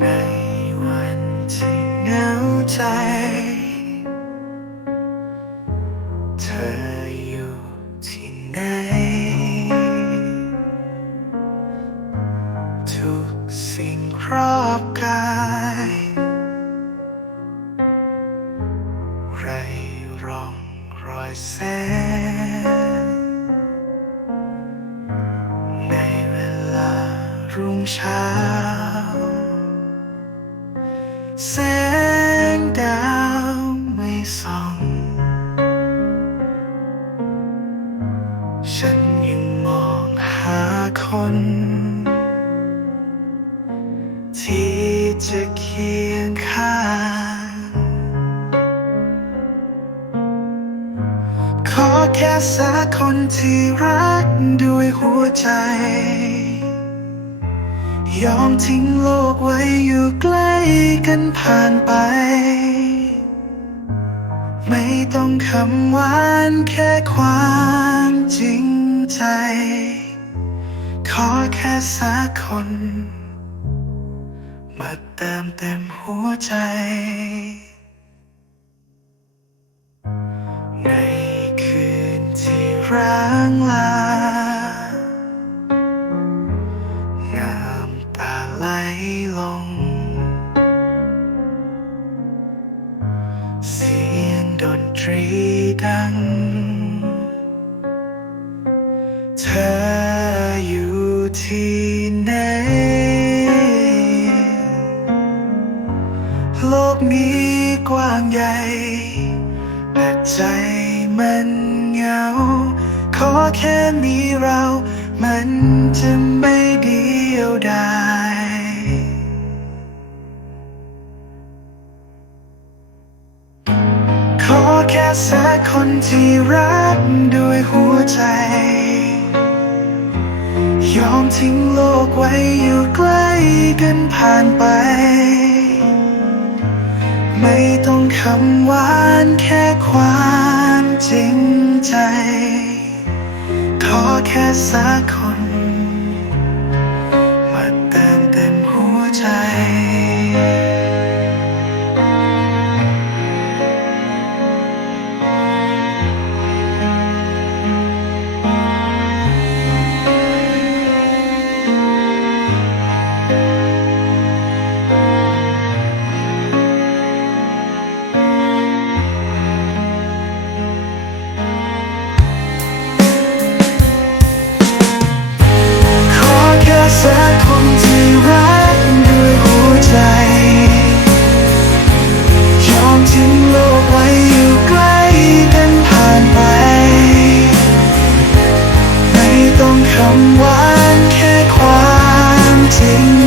ในวันที่เหงาใจ เธออยู่ที่ไหน ทุกสิ่งรอบกายไรร่องรอยแสงในเวลารุ่งเช้า แสงดาวไม่ส่อง ฉันยังมองหาคน ที่จะเคียงข้างขอแค่สักคนที่รักด้วยหัวใจ ยอมทิ้งโลกไว้อยู่ใกล้กัน ผ่านไป ไม่ต้องคำหวานแค่ความจริงใจ ขอแค่สักคน มาเติมเต็มหัวใจ ในคืนที่ร้างลา รีดัง เธออยู่ที่ไหน โลกนี้กว้างใหญ่ แต่ใจมันเหงา ขอแค่มีเรา มันจะไม่เดียวดาย ขอแค่สักคนที่รักด้วยหัวใจ ยอมทิ้งโลกไว้อยู่ใกล้กันผ่านไป ไม่ต้องคำหวานแค่ความจริงใจ ขอแค่สักคน สัคนที่รักด้วยหัวใจ ยอมทิ้งโลกไว้อยู่ใกล้กันผ่านไป ไม่ต้องคำหวานแค่ความจริง